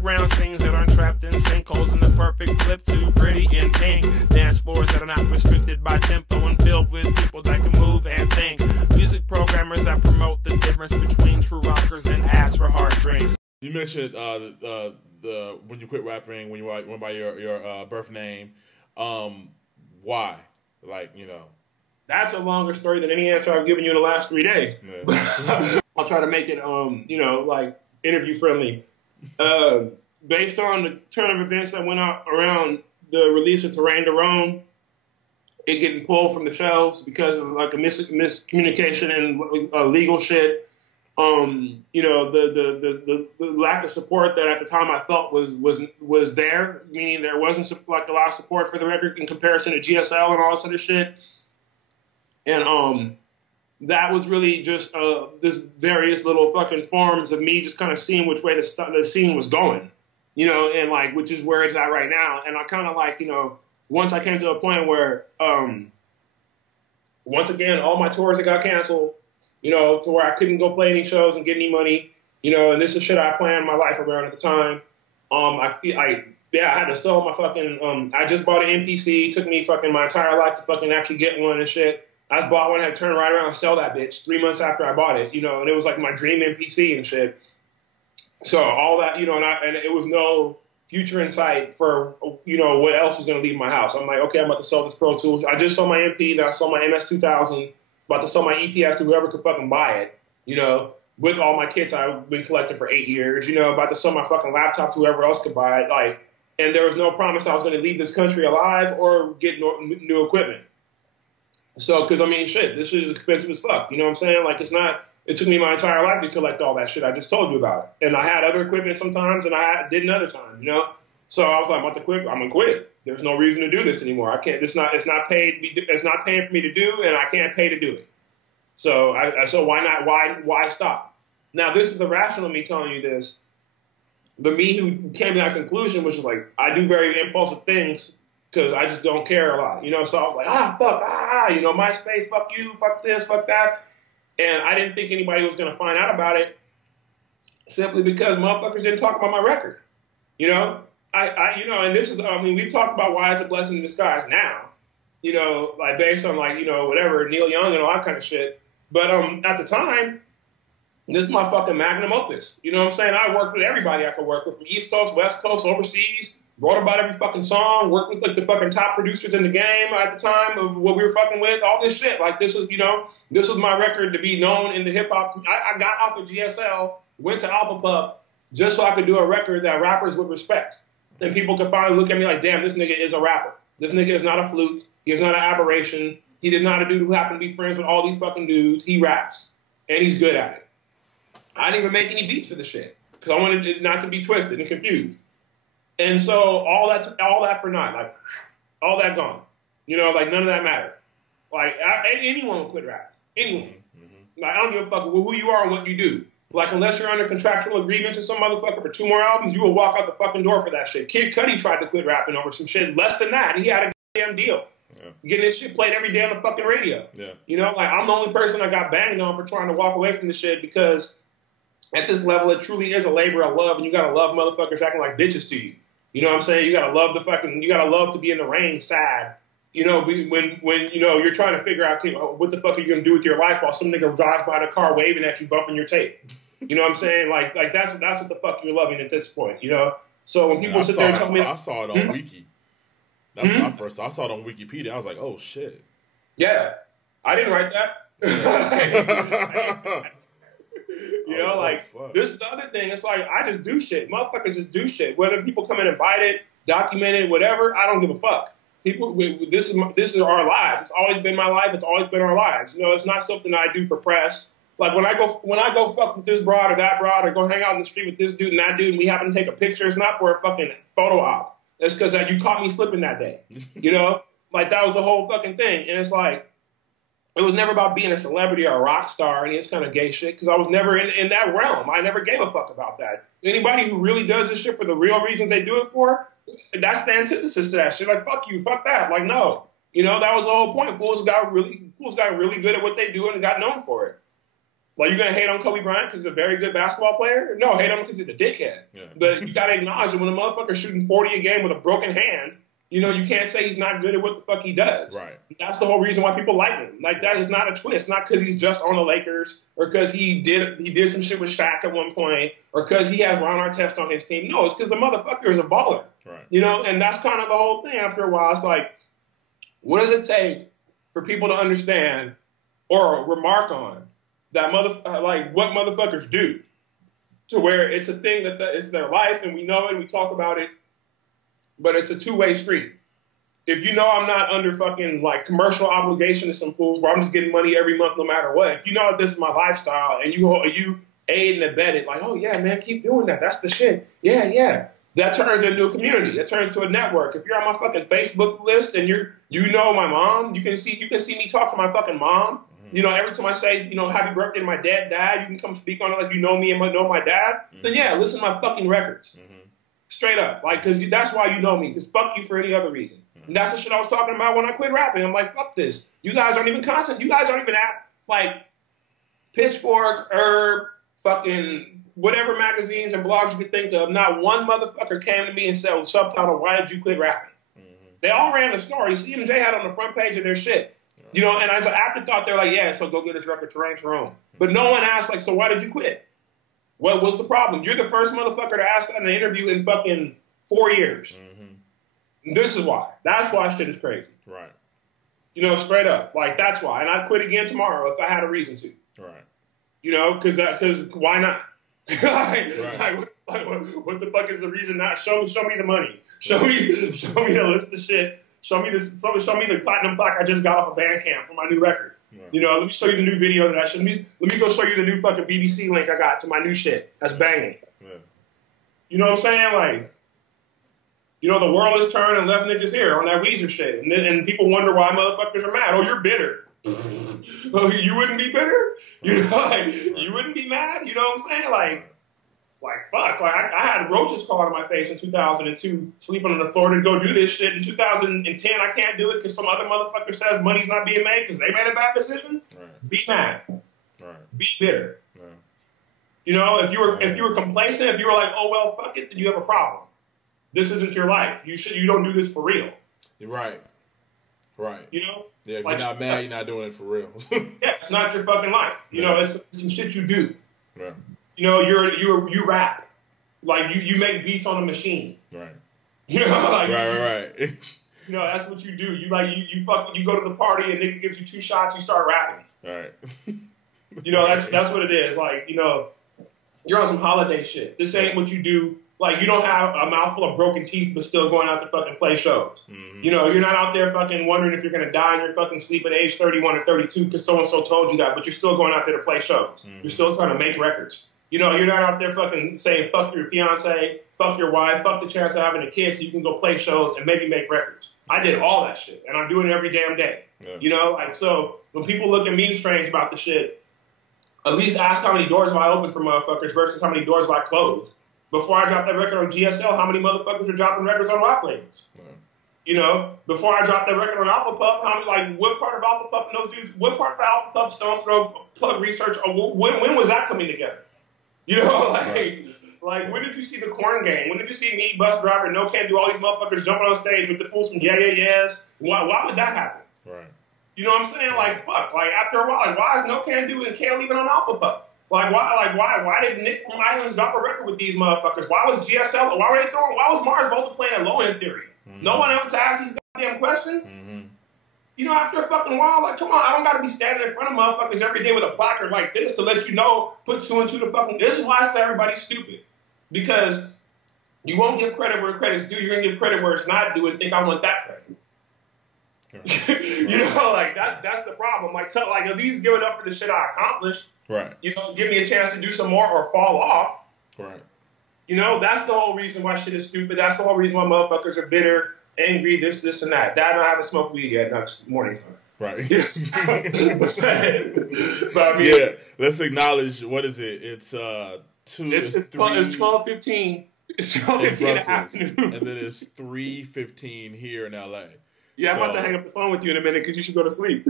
underground scenes that aren't trapped in sinkholes in the perfect flip to gritty and pink. Dance floors that are not restricted by tempo and filled with people that can move and think. Music programmers that promote the difference between true rockers and ads for hard drinks. You mentioned the when you quit rapping, when you went by your birth name. Why? Like, you know. That's a longer story than any answer I've given you in the last 3 days. Yeah. I'll try to make it, you know, like interview friendly. Based on the turn of events that went out around the release of Terrain to Roam, it getting pulled from the shelves because of like a miscommunication and legal shit. You know, the lack of support that at the time I felt was there, meaning there wasn't like a lot of support for the record in comparison to GSL and all this other shit. And that was really just this various little fucking forms of me just kind of seeing which way the scene was going, you know, and like which is where it's at right now. And I kind of like, you know, once I came to a point where once again all my tours that got canceled. You know, to where I couldn't go play any shows and get any money, you know, and this is shit I planned my life around at the time. I had to sell my fucking, I just bought an MPC, took me fucking my entire life to fucking actually get one and shit. I just bought one, I had to turn right around and sell that bitch 3 months after I bought it, you know, and it was like my dream MPC and shit. So all that, you know, and it was no future in sight for, you know, what else was going to leave my house. I'm like, okay, I'm about to sell this Pro Tools. I just sold my MP, then I sold my MS-2000. About to sell my EPS to whoever could fucking buy it, you know, with all my kits I've been collecting for 8 years, you know, about to sell my fucking laptop to whoever else could buy it, like, and there was no promise I was going to leave this country alive or get new equipment. So, because, I mean, shit, this shit is expensive as fuck, you know what I'm saying? Like, it's not, it took me my entire life to collect all that shit I just told you about. And I had other equipment sometimes, and I didn't other times, you know? So I was like, I'm about to quit, I'm going to quit. There's no reason to do this anymore. I can't. It's not paying for me to do, and I can't pay to do it. So so why not? Why stop? Now this is the rational me telling you this. The me who came to that conclusion was just like, I do very impulsive things because I just don't care a lot, you know. So I was like, fuck, you know, MySpace, fuck you, fuck this, fuck that, and I didn't think anybody was gonna find out about it simply because motherfuckers didn't talk about my record, you know. You know, and this is, I mean, we've talked about why it's a blessing in disguise now, you know, like based on like, you know, whatever, Neil Young and all that kind of shit. But at the time, this is my fucking magnum opus. You know what I'm saying? I worked with everybody I could work with, from East Coast, West Coast, overseas, wrote about every fucking song, worked with like the fucking top producers in the game at the time of what we were fucking with, all this shit. Like this was, you know, this was my record to be known in the hip hop. I got off of GSL, went to Alpha Pup, just so I could do a record that rappers would respect. And people could finally look at me like, damn, this nigga is a rapper. This nigga is not a fluke. He is not an aberration. He is not a dude who happened to be friends with all these fucking dudes. He raps. And he's good at it. I didn't even make any beats for the shit because I wanted it not to be twisted and confused. And so all that for naught. Like, all that gone. You know, like, none of that mattered. Like, anyone would quit rapping. Anyone. Mm-hmm. Like, I don't give a fuck who you are and what you do. Like, unless you're under contractual agreements with some motherfucker for 2 more albums, you will walk out the fucking door for that shit. Kid Cudi tried to quit rapping over some shit less than that, and he had a damn deal. Yeah. Getting this shit played every day on the fucking radio. Yeah. You know, like, I'm the only person that got banged on for trying to walk away from this shit because at this level, it truly is a labor of love, and you gotta love motherfuckers acting like bitches to you. You know what I'm saying? You gotta love you gotta love to be in the rain sad. You know, when you know, you're trying to figure out, okay, what the fuck are you gonna do with your life while some nigga drives by the car waving at you, bumping your tape? You know what I'm saying? Like that's what the fuck you're loving at this point, you know? So when people sit there and tell me... I saw it on Wiki. That's when I first saw it. I saw it on Wikipedia. I was like, oh, shit. Yeah. I didn't write that. You know, like, this is the other thing. It's like, I just do shit. Motherfuckers just do shit. Whether people come in and bite it, document it, whatever, I don't give a fuck. People, this is our lives. It's always been my life. It's always been our lives. You know, it's not something I do for press. Like, when I go fuck with this broad or that broad or go hang out in the street with this dude and that dude and we happen to take a picture, it's not for a fucking photo op. It's because you caught me slipping that day. You know? Like, that was the whole fucking thing. And it's like, it was never about being a celebrity or a rock star or any of this kind of gay shit because I was never in that realm. I never gave a fuck about that. Anybody who really does this shit for the real reasons they do it for, that's the antithesis to that shit. Like, fuck you, fuck that. Like, no. You know, that was the whole point. Fools got really good at what they do and got known for it. Like, you gonna hate on Kobe Bryant because he's a very good basketball player? No, hate on him because he's a dickhead. Yeah. But you gotta acknowledge that when a motherfucker's shooting 40 a game with a broken hand, you know, you can't say he's not good at what the fuck he does. Right. That's the whole reason why people like him. Like, that is not a twist. Not because he's just on the Lakers or because he did some shit with Shaq at one point or because he has Ron Artest on his team. No, it's because the motherfucker is a baller. Right. You know, and that's kind of the whole thing after a while. It's like, what does it take for people to understand or remark on that what motherfuckers do to where it's a thing that it's their life and we know it and we talk about it, but it's a two-way street. If you know I'm not under fucking like commercial obligation to some fools where I'm just getting money every month no matter what, if you know that this is my lifestyle and you aid and abet it, like, oh yeah, man, keep doing that. That's the shit. Yeah, yeah. That turns into a community. That turns into a network. If you're on my fucking Facebook list and you know my mom, you can see me talk to my fucking mom. Mm-hmm. You know, every time I say, you know, happy birthday to my dad, you can come speak on it like you know me and know my dad. Mm-hmm. Then yeah, listen to my fucking records. Mm-hmm. Straight up. Like, because that's why you know me. Because fuck you for any other reason. Mm-hmm. And that's the shit I was talking about when I quit rapping. I'm like, fuck this. You guys aren't even constant. You guys aren't even at, like, Pitchfork, Herb, fucking whatever magazines and blogs you could think of. Not one motherfucker came to me and said, well, Subtitle, why did you quit rapping? Mm-hmm. They all ran the story. CMJ had on the front page of their shit. Yeah. You know, and as an afterthought, they're like, yeah, so go get his record, Terrain Terrain. Mm-hmm. But no one asked, like, so why did you quit? What was the problem? You're the first motherfucker to ask that in an interview in fucking 4 years. Mm-hmm. This is why. That's why shit is crazy. Right. You know, straight up. Like, that's why. And I'd quit again tomorrow if I had a reason to. Right. You know, because why not? What the fuck is the reason not? Show me the money. Show me the list of shit. Show me the platinum plaque I just got off of Bandcamp for my new record. Yeah. You know, let me show you the new video that I should. Let me go show you the new fucking BBC link I got to my new shit. That's banging. Yeah. You know what I'm saying? Like, you know, the world is turned and left niggas here on that Weezer shit, and people wonder why motherfuckers are mad. Oh, you're bitter. Oh, you wouldn't be bitter? You know, like, you wouldn't be mad? You know what I'm saying? Like fuck. Like, I had roaches crawling on my face in 2002, sleeping on the floor to go do this shit. In 2010, I can't do it because some other motherfucker says money's not being made because they made a bad decision. Right. Be mad. Right. Be bitter. Right. You know, if you were complacent, if you were like, oh well, fuck it, then you have a problem. This isn't your life. You don't do this for real. You're right. Right. You know? Yeah, if like, you're not mad, you're not doing it for real. Yeah, it's not your fucking life. You know, it's some shit you do. Yeah. You know, you rap. Like, you make beats on a machine. Right. You know, like, right. You know, that's what you do. You go to the party and nigga gives you 2 shots, you start rapping. Right. You know, that's what it is. Like, you know, you're on some holiday shit. This ain't what you do. Like, you don't have a mouthful of broken teeth but still going out to fucking play shows. Mm-hmm. You know, you're not out there fucking wondering if you're going to die in your fucking sleep at age 31 or 32 because so-and-so told you that, but you're still going out there to play shows. Mm-hmm. You're still trying to make records. You know, you're not out there fucking saying fuck your fiance, fuck your wife, fuck the chance of having a kid so you can go play shows and maybe make records. I did all that shit, and I'm doing it every damn day. Yeah. You know, like, so when people look at me strange about the shit, at least ask how many doors have I opened for motherfuckers versus how many doors have I closed. Before I dropped that record on GSL, how many motherfuckers are dropping records on rock labels? Yeah. You know, before I dropped that record on Alpha Pup, what part of Alpha Pup and those dudes, what part of Alpha Pup, Stone's Throw, Plug Research, when was that coming together? You know, like when did you see the Corn Game? When did you see me, Bus Driver, No Can Do, all these motherfuckers jumping on stage with the fools from Yeah Yeah Yeahs? Why would that happen? Right. You know what I'm saying? Like, fuck. Like, after a while, like, why is No Can Do and Can't Leave It on Alpha Pup? Why did Nick from Islands drop a record with these motherfuckers? Why was GSL? Why was Mars Volta playing at Low End Theory? Mm-hmm. No one else asked these goddamn questions. Mm-hmm. You know, after a fucking while, like, come on, I don't gotta be standing in front of motherfuckers every day with a placard like this to let you know, put 2 and 2 to fucking. This is why I say everybody's stupid, because you won't give credit where credit's due. You're gonna give credit where it's not due and think I want that credit. You know, like that's the problem. Like, at least give it up for the shit I accomplished. Right. You know, give me a chance to do some more or fall off. Right. You know, that's the whole reason why shit is stupid. That's the whole reason why motherfuckers are bitter, angry, this, and that. Dad and I haven't smoked weed yet. Next morning time. Right. But I mean, yeah. Let's acknowledge, what is it? It's 12:15. It's 12:15 in the afternoon. And then it's 3:15 here in LA. Yeah, I'm about to hang up the phone with you in a minute because you should go to sleep.